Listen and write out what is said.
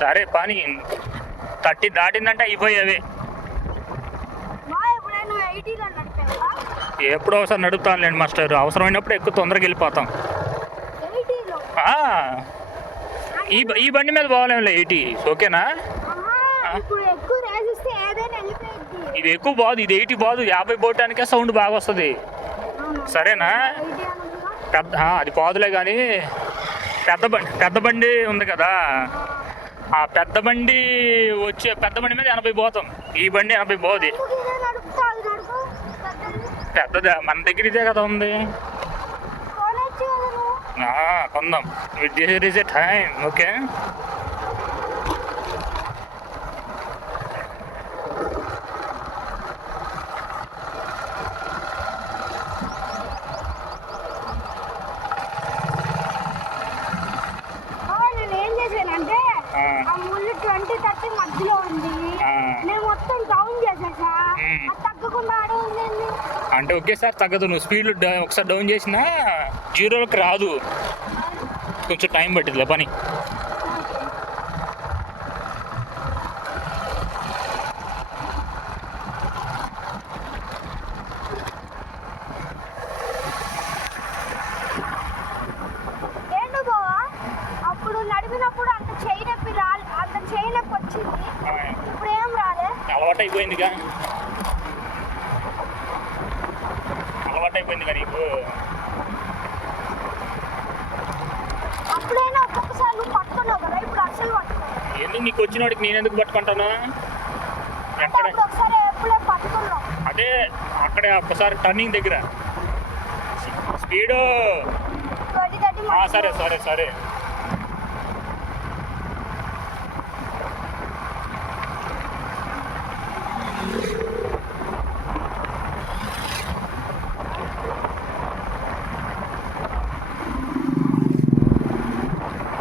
సరే పని 30 దాటిందంటే అయిపోయావే. ఎప్పుడో ఒకసారి నడుపుతానులేండి మాస్టర్, అవసరమైనప్పుడు ఎక్కువ తొందరగా వెళ్ళిపోతాం. ఈ బండి మీద పోవాలేంలే 80, ఓకేనా? ఇది ఎక్కువ బాదు, ఇది 80 బాదు, 50 పోవటానికే సౌండ్ బాగా వస్తుంది, సరేనా? అది పోదులే కానీ పెద్ద బండి ఉంది కదా, ఆ పెద్ద బండి మీద 80 పోతాం, ఈ బండి 80 పోదు. పెద్దదా మన దగ్గర ఇదే కదా ఉంది, కొందాం. This is a time, okay? అంటే ఒకేసారి తగ్గదు, నువ్వు స్పీడ్ ఒకసారి డౌన్ చేసినా 0కి రాదు, కొంచెం టైం పట్టిందిలే పని. అలవాటైపోయిందిగా నీకు. ఎందుకు నీకు వచ్చిన వాడికి నేను ఎందుకు పట్టుకుంటాను? అదే అక్కడే ఒక్కసారి టర్నింగ్ దగ్గర స్పీడు. సరే సరే సరే